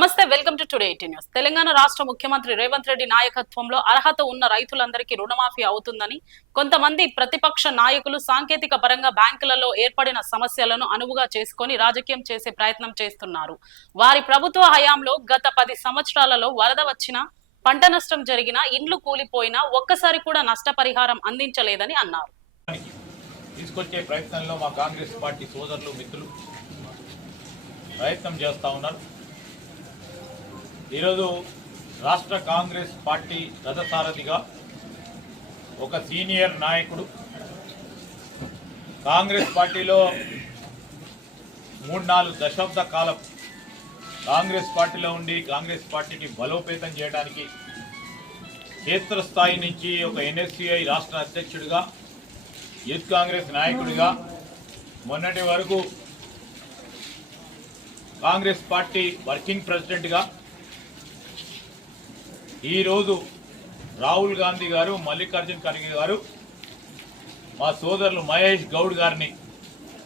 నమస్తే welcome today eighty news. Telangana రాష్ట్ర ముఖ్యమంత్రి రేవంత్ రెడ్డి నాయకత్వంలో అర్హత ఉన్న రైతులందరికీ రుణమాఫీ అవుతుందని కొంతమంది ప్రతిపక్ష నాయకులు సాంకేతిక పరంగా బ్యాంకులలో ఏర్పడిన సమస్యలను అనువుగా చేసుకొని రాజకీయం చేసే ప్రయత్నం చేస్తున్నారు. వారి ప్రభుత్వ హయాంలో గత పది సంవత్సరాలలో వరద వచ్చిన పంట నష్టం జరిగినా ఇండ్లు కూలిపోయినా ఒక్కసారి కూడా నష్టపరిహారం అందించలేదని అన్నారు. తీసుకొచ్చే ప్రయత్నంలో మా కాంగ్రెస్ పార్టీ సోదరులు మిత్రులు ప్రయత్నం చేస్తా ఉన్నారు. ఈరోజు రాష్ట్ర కాంగ్రెస్ పార్టీ రథసారథిగా ఒక సీనియర్ నాయకుడు. కాంగ్రెస్ పార్టీలో మూడు నాలుగు దశాబ్ద కాలం కాంగ్రెస్ పార్టీలో ఉండి కాంగ్రెస్ పార్టీని బలోపేతం చేయడానికి క్షేత్రస్థాయి నుంచి ఒక ఎన్ఎస్సిఐ రాష్ట్ర అధ్యక్షుడిగా యూత్ కాంగ్రెస్ నాయకుడిగా మొన్నటి వరకు కాంగ్రెస్ పార్టీ వర్కింగ్ ప్రెసిడెంట్గా ఈరోజు రాహుల్ గాంధీ గారు మల్లికార్జున్ ఖర్గే గారు మా సోదరులు మహేష్ గౌడ్ గారిని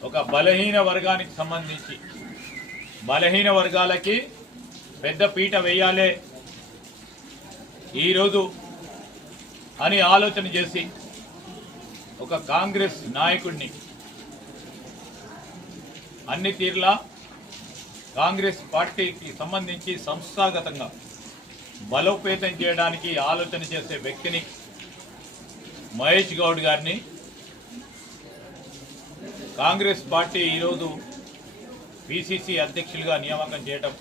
ఒక బలహీన వర్గానికి సంబంధించి బలహీన వర్గాలకి పెద్ద పీట వేయాలే ఈరోజు అని ఆలోచన చేసి ఒక కాంగ్రెస్ నాయకుడిని అన్ని తీర్లా కాంగ్రెస్ పార్టీకి సంబంధించి సంస్థాగతంగా బలోపేతం చేయడానికి ఆలోచన చేసే వ్యక్తిని మహేష్ గౌడ్ గారిని కాంగ్రెస్ పార్టీ ఈరోజు పిసిసి అధ్యక్షులుగా నియామకం చేయడం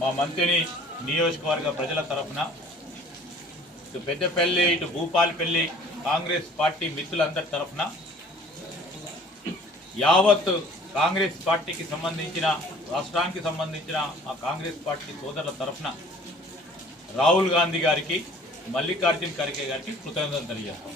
మా మంత్రిని నియోజకవర్గ ప్రజల తరఫున. ఇటు పెద్దపల్లి ఇటు భూపాలపల్లి కాంగ్రెస్ పార్టీ మిత్రులందరి తరఫున. యావత్ కాంగ్రెస్ పార్టీకి సంబంధించిన రాష్ట్రానికి సంబంధించిన ఆ కాంగ్రెస్ పార్టీ సోదరుల తరఫున రాహుల్ గాంధీ గారికి మల్లికార్జున్ ఖర్గే గారికి కృతజ్ఞతలు తెలియజేస్తాం.